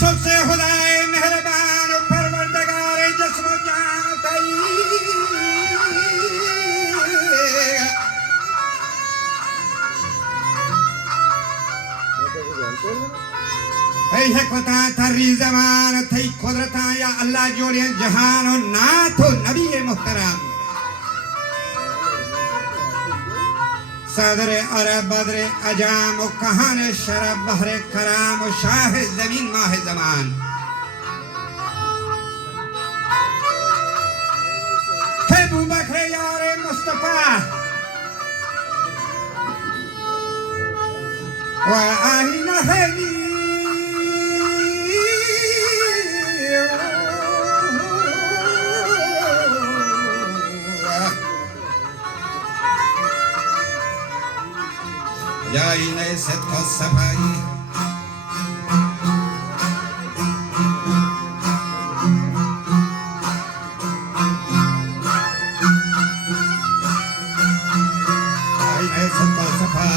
सबसे खुदाए मेहरबान परवरदिगार जिस्म जान तई ऐ हिकमता थरी ज़मान थई कुदरता या अल्लाह जोड़े जहान और नाथ नबी मुहतरम सदर अरब बदर अजाम कहान शरब बहर कराम शाह जमीन माह जमान अबू बकर यार मुस्तफा व आहिना हली या इन्हें सत्ता सफाई इन्हें सत्ता सफा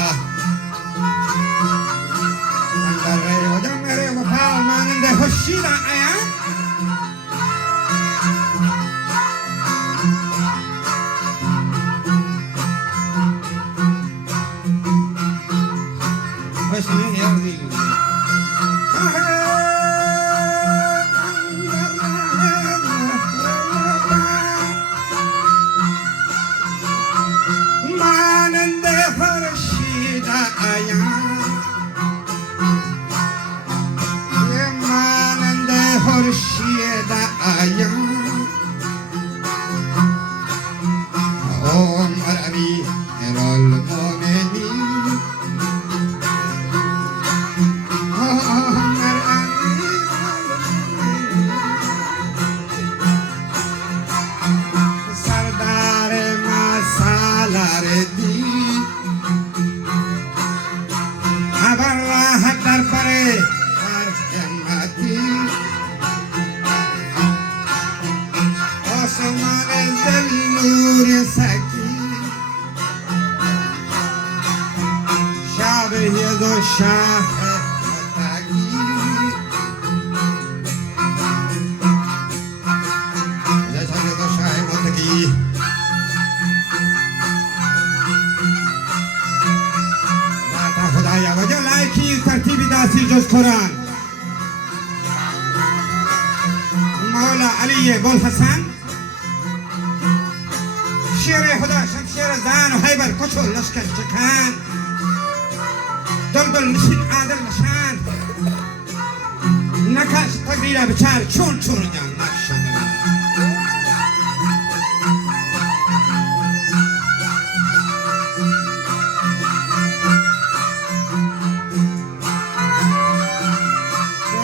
अंदर रहे हो जब मेरे वफा मानंदे खुशीदा आया बस नहीं यार दी मानंदे खुर्शीदा आया ये मानंदे खुर्शीदा आया उमर अली रोल मोमेनी शाह जैसा कि तो शाह मुतकी दाता खुदाया वजह लायकी तरतीबी दासी जुज कुरान मौला अली बुल हसन शेर खुदा शमशेर जान و हैबर कुछ लश्कर चखान دلدل نشین عادل نشان نکاش تقدیر بچار چون جان نقشه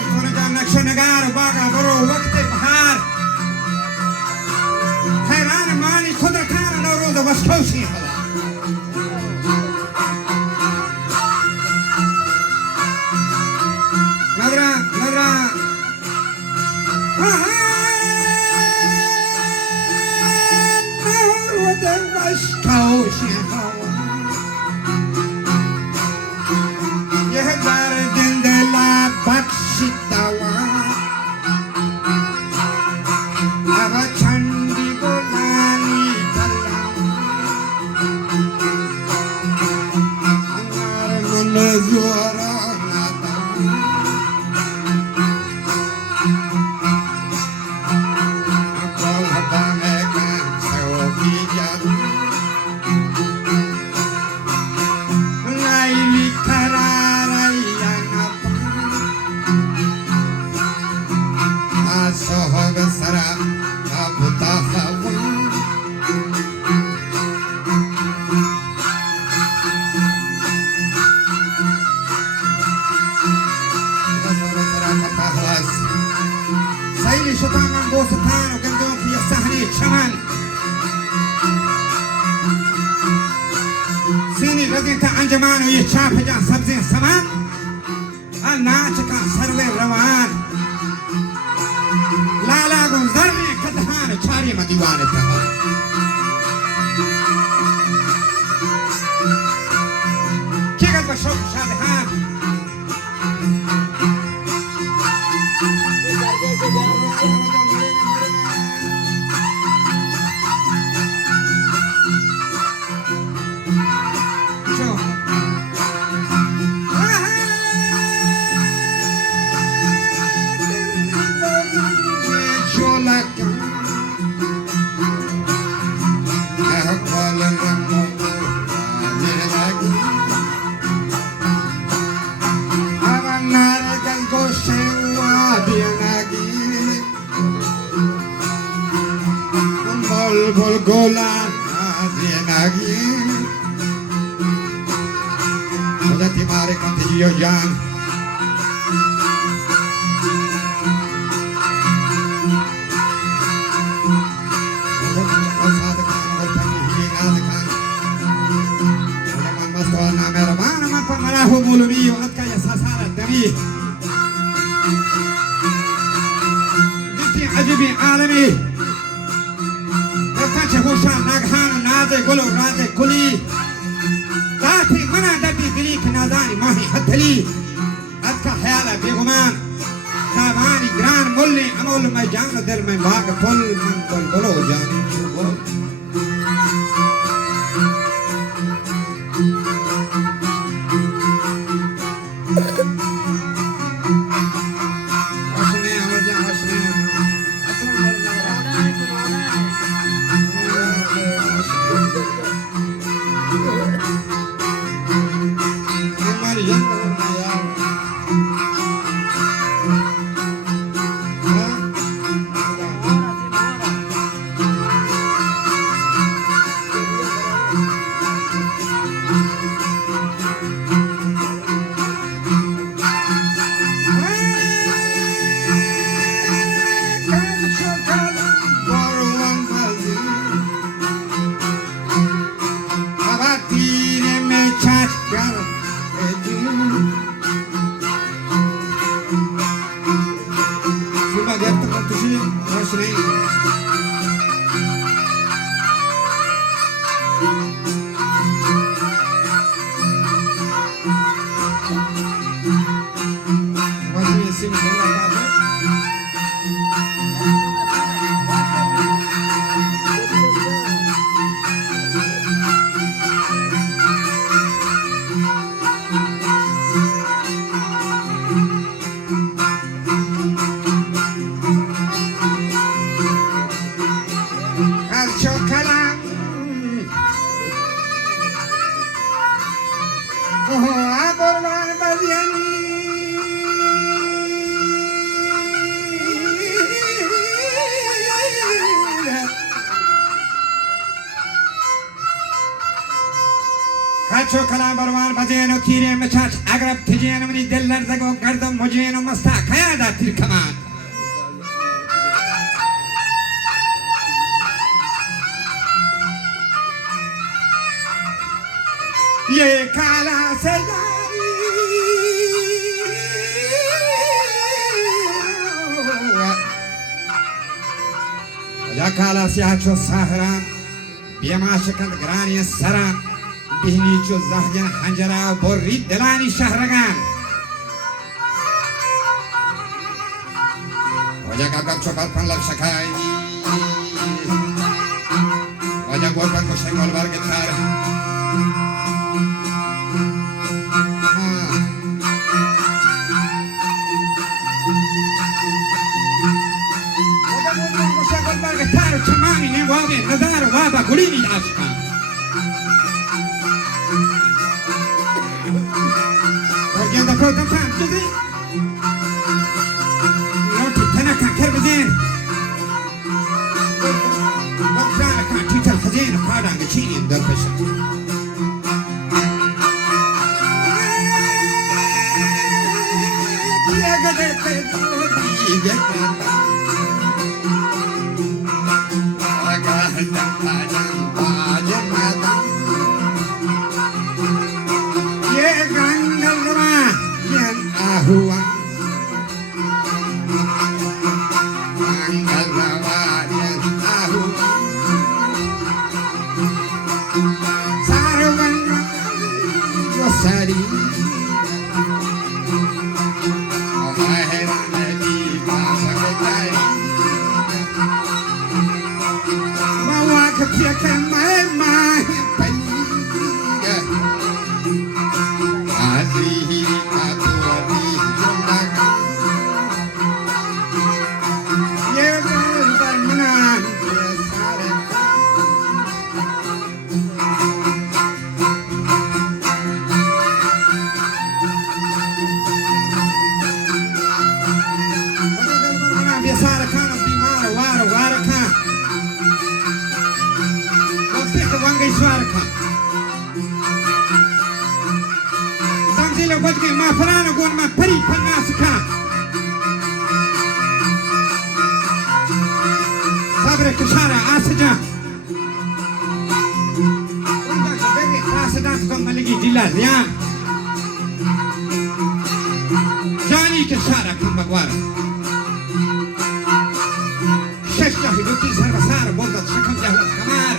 چون جان نقشه نگار باغا برو وقت بهار حیران مانی قدرتان نوروز و بسکوشی خدا जमानो ये छाप जा सब्जी समान और नाच का सर्वे रवान लाला गुंजर ने कदहान छारी में दीवाने था क्या कर बशोक शादहान को शेवा बियनागी बोल बोल गोला बियनागी मुझे तुम्हारे कंधियो जान Marahu mulumi atka ya sasara dami Diti ajibi alami Kache hosha naghan naze gulu raze kuli Dati mana dati dili kanazani mahi hathali Atka hayala beguman Tabani gran mulli amul mai jang dil mein baag ful man kol gulu jani chubo Kacho kalam barwan bajeno kire mechach agrab thijeno mani dillar zago gardam mujeno masta khaya da tirkaman ye kala sejari ya kala siacho sahra biyamashakal grani sara Dihni cho zahjan hanjara borri delani shahragan Wajah kakak coba panlap sakai Wajah gorban ko senggol bar gitar Wajah gorban ko senggol bar gitar Chamani ne wabe nazar waba gulini ashka Yanda program time today. Noti tana kan kerbizin. Nokta kan titel khazin khada ngachini ndar pesha. Kiya gade te dodi gata. Aga handa padam pajamata. Ye gangalwa yan ahua. Gangalwa yan ahua. Sarwan wasari. के माँ फराना गोन माँ परी फन्ना सिखा सब्र कशारा आसजा उनका जबेरे रासदास को मलगी जिला रियान जानी कशारा कम बगवारा शश्या हिदुती सर्वसार बोलता शखम जहला कमार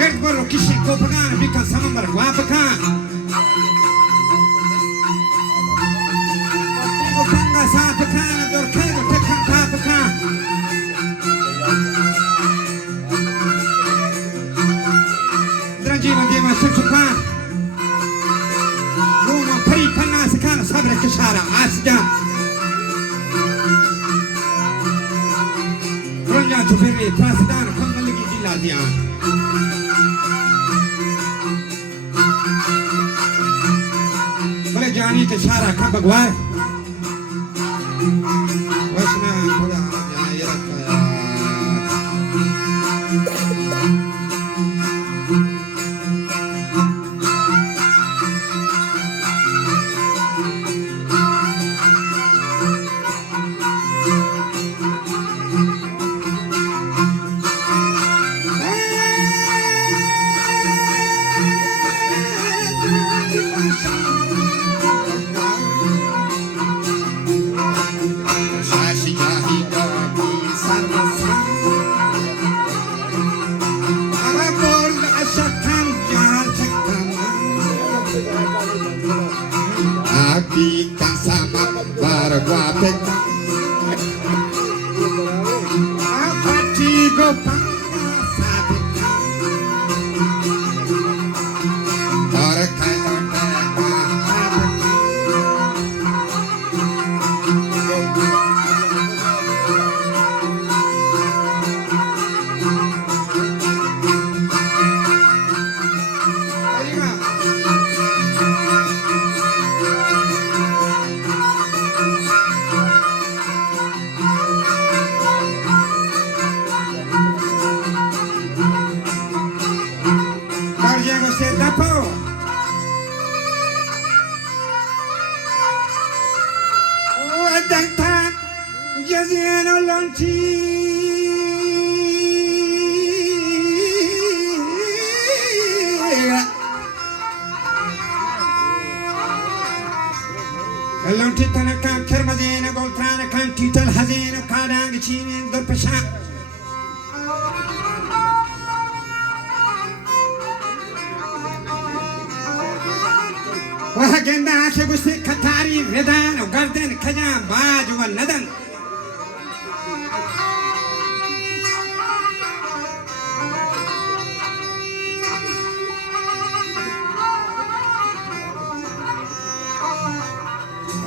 गर्द बोलो किसी को पकान बिका समंबर वापकान को पंगा साथ खान दौर खेल टेकन ताप खान द्रंजी मंदी में सुचुपान रूमा परी फन्ना सिखान सब्र कशारा आसजा रोंजा चुपेरे त्रासदान कमलगी जिला दियान बोले जानी कशारा का भगवान वसना खुदा जाने ये रखा Apikan sama barwapek Apati go panga sabek Orakai Jaziano Lanchi Lanchi Tanaka Kermadena Goltrana Kantital Hazina Kadang Chin the Pasha Wahagenda Shagusi Katari Redan Garden Kajam Baju Nadan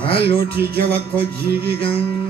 Aloti Javako Jigan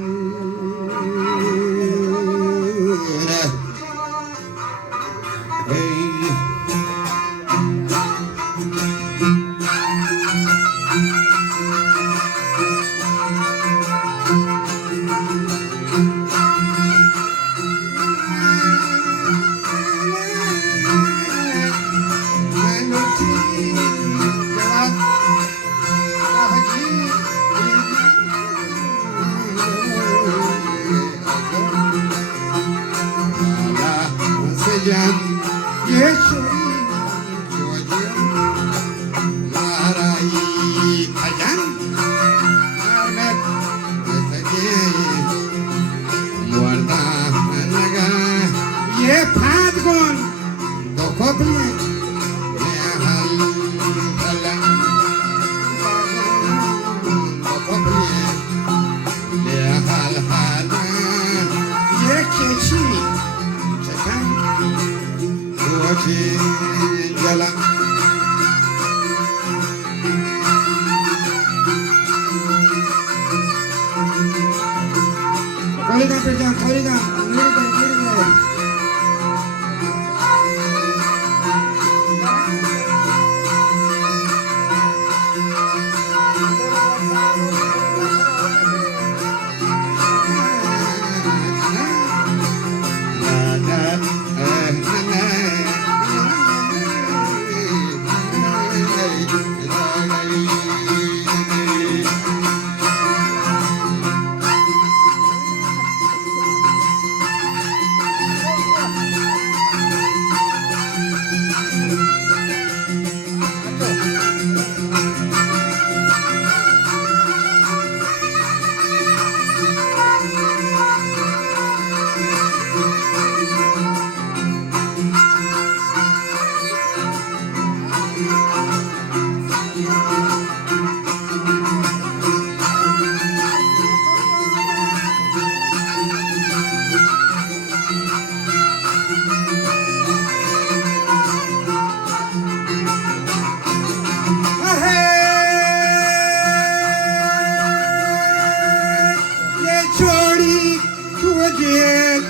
Majid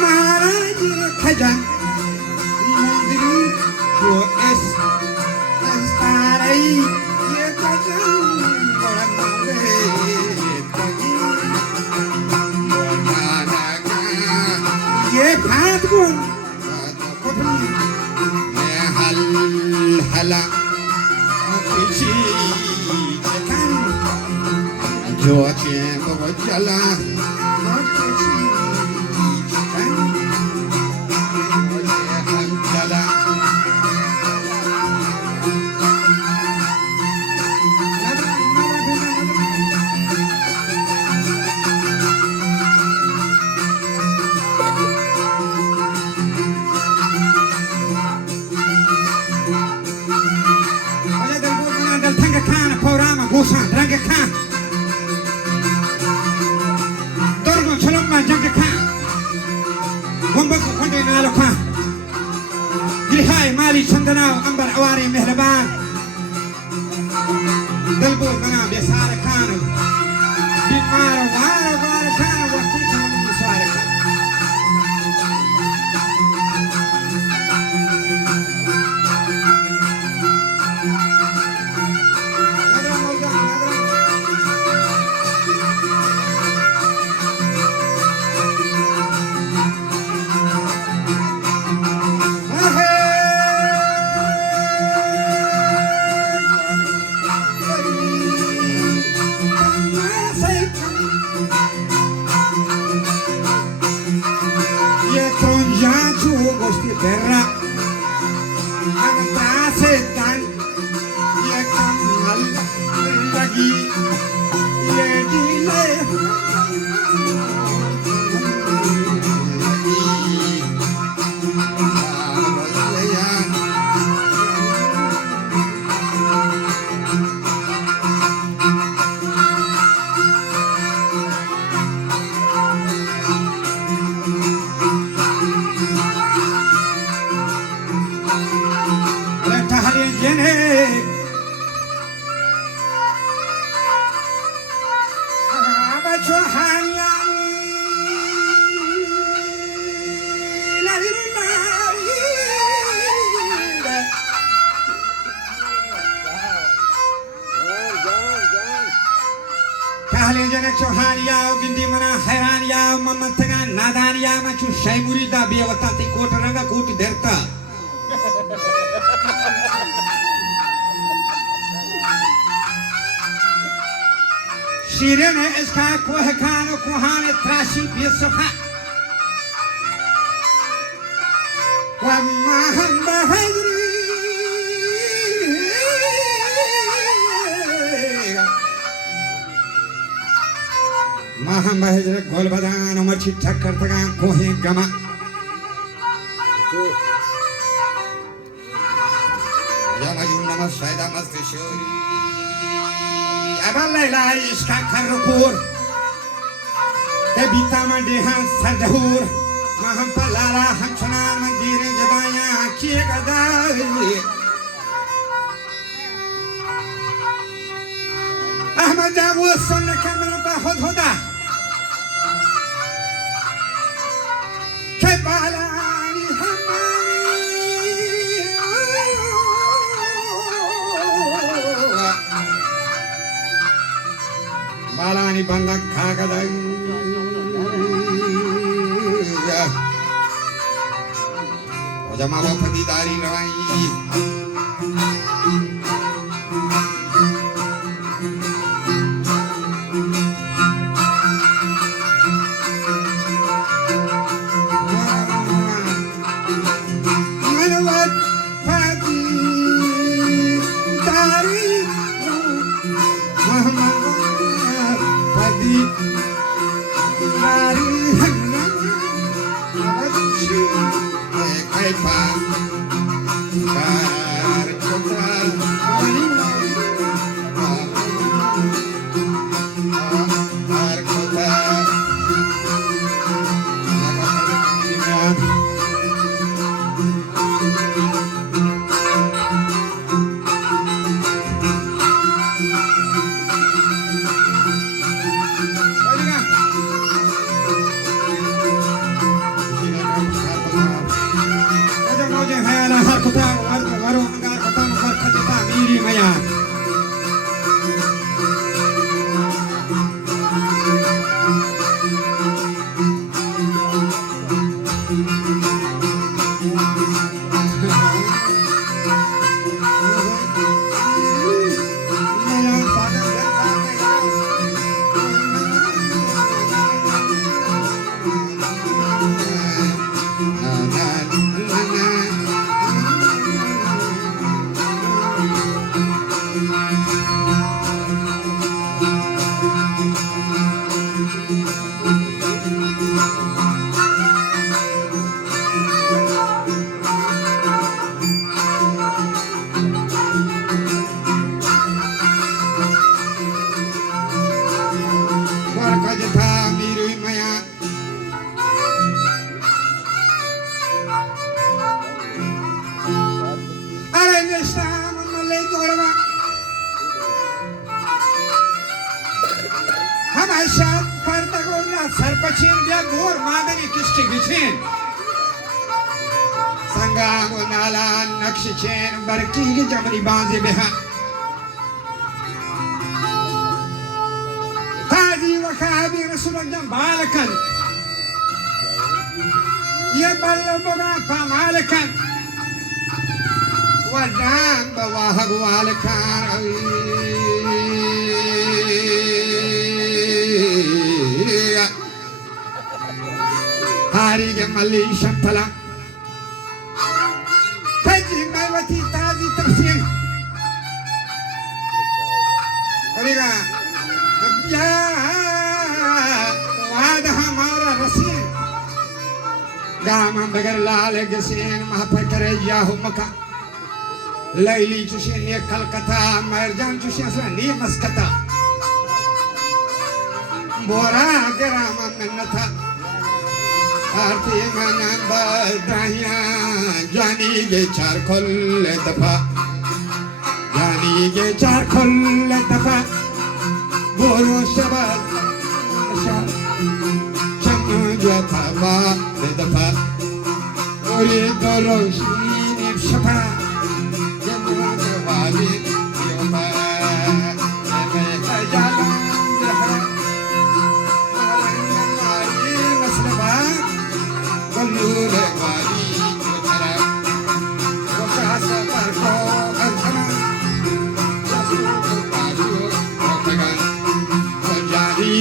Maharaj Khajan Mandri Jo es Astarai Ye Khajan Moramare Tagi Monanaga Ye Bhadgun Ye Hal Hala Kishi Chekan Jo Chem Jala Chandanao Ambar Awari Mehraban Dalbur Mana Besara Khan Bimara Vara Khan Wakti Khan Musara Khan Terra Antasetan Yakamal Lagi Yedile Nadania machu shaimuri da biawatati kotaranga kuti derta Shirene iska kohekano kohane trashi bisafa Wa mahamba hayri Mahamba Hijra Golbadan Machi Chakartagan Kohi Gama Yamayun Nama Saida Mastishuri Abalayla Ishka Karukur Ebitama Dehan Sadahur Mahampalala Hamchana Mandiri Jadaya Kiegadai Ahmad Jawu Sunna Kamala Bahod Hoda Kebalani Hamani Balani Bandak Kagadai Ojama Padidari Rai मरकज था मीरू मया अरे निशाम मले जोड़वा हम ऐसा पर तक सरपछीन बिया मोर मादनी किस्टी बिछीन संगा वो नाला नक्श चेन बरकी की जमरी बांधे बिहा ताजी वखाबी रसूलल्लाह बालकन ये बल्लो बगा पामालकन वडाम बवाहग वालकन हारी के मल्ली शंपला तजी मैवती ताजी तफसीर करेगा या वाद हमारा रसीन गाम बगर लाल गसीन महाफकर याहू मका लैली चुशीन ये कलकत्ता मरजान चुशीन असला नी मस्कता बोरा गराम मन्नता आरती मनन बदाहिया जानी गे चार खोल दफा जानी गे चार खोल दफा बोरो शबाद चमन जाता बा दफा और ये दोनों शीन शफा जमुना जवाबी योमा मैं जाना जहाँ मारी मसलबा कल्लूर वाली चुरा वो शास पर को अंधना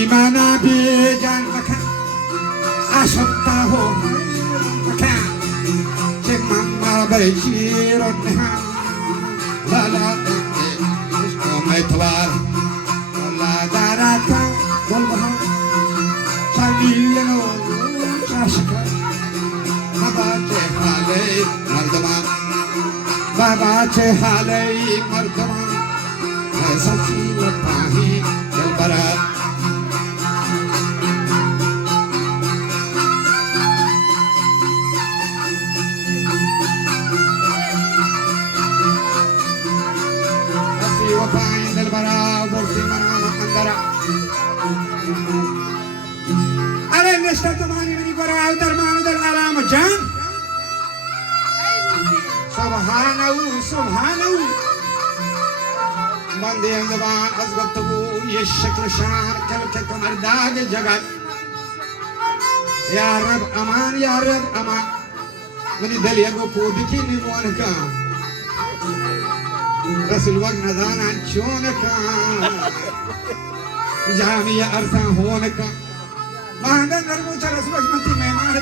Mana bijan makan asapta ho makan cemama berciron lala isko metwar la darata golba samilno chashka baba che halay mardama sasi lapahi jalbara وفاين البراء وبرسي منام أندرا أرى النشتة تماني مني براء ودرمان ودر علام جان سبحانه بندي زبان أزغبتبو يشكل شان كلك كمر داغ جگت يا رب أمان مني دل يگو كودكي نمونكا رسول وقت نزانا چونکا جامعی ارسا ہونکا مہنگا نرمو چا رسول وقت منتی مہمان